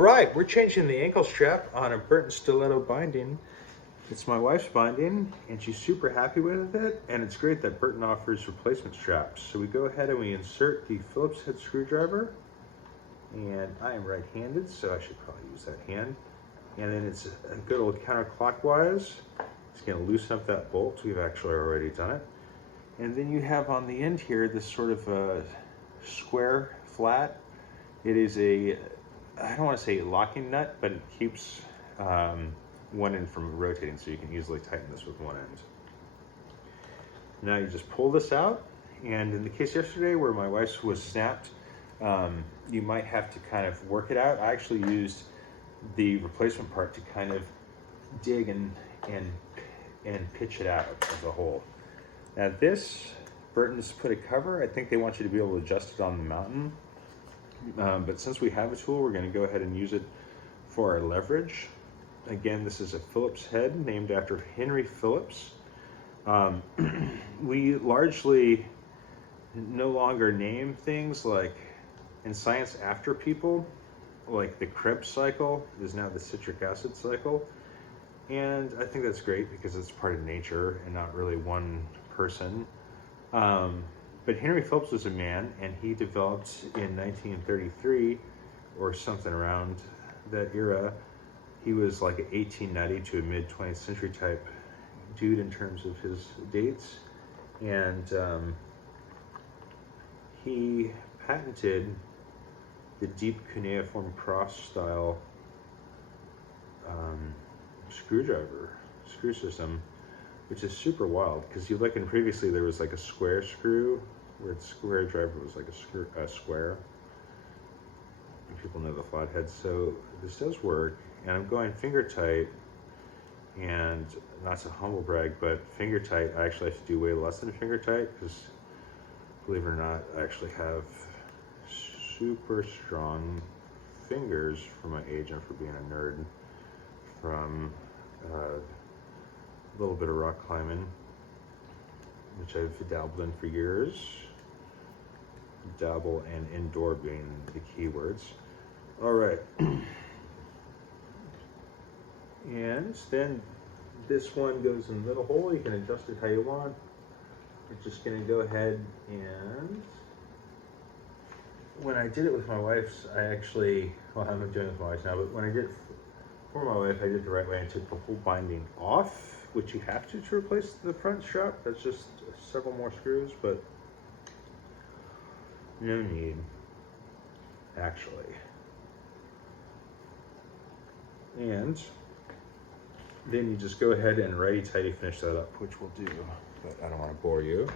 right, we're changing the ankle strap on a Burton Stiletto binding. It's my wife's binding, and she's super happy with it, and it's great that Burton offers replacement straps. So we go ahead and we insert the Phillips head screwdriver, and I am right-handed, so I should probably use that hand. And then it's a good old counterclockwise. It's gonna loosen up that bolt. We've actually already done it. And then you have on the end here this sort of a square flat. It is a, I don't want to say locking nut, but it keeps one end from rotating, so you can easily tighten this with one end. Now you just pull this out, and in the case yesterday where my wife's was snapped, you might have to kind of work it out. I actually used the replacement part to kind of dig and pitch it out as a whole. Now this, Burton's put a cover. I think they want you to be able to adjust it on the mountain. But since we have a tool, we're going to go ahead and use it for our leverage. Again, this is a Phillips head named after Henry Phillips. We largely no longer name things like in science after people, like the Krebs cycle is now the citric acid cycle. And I think that's great because it's part of nature and not really one person. But Henry Phillips was a man, and he developed in 1933 or something around that era. He was like an 1890 to a mid 20th century type dude in terms of his dates. And he patented the deep cuneiform cross style screw system, which is super wild because you look, and previously there was like a square screw where the square driver was like a square. And people know the flathead. So this does work, and I'm going finger tight, and not to humble brag, but finger tight I actually have to do way less than finger tight because, believe it or not, I actually have super strong fingers for my age and for being a nerd from a little bit of rock climbing, which I've dabbled in for years. Dabble and indoor being the key words. All right. And then this one goes in the middle hole. You can adjust it how you want. We're just gonna go ahead, and when I did it with my wife's, I actually, well, I'm not doing it with my wife's now, but when I did it for my wife, I did it the right way and took the whole binding off, which you have to replace the front strap. That's just several more screws, but no need, actually. And then you just go ahead and righty-tighty finish that up, which we'll do, but I don't want to bore you.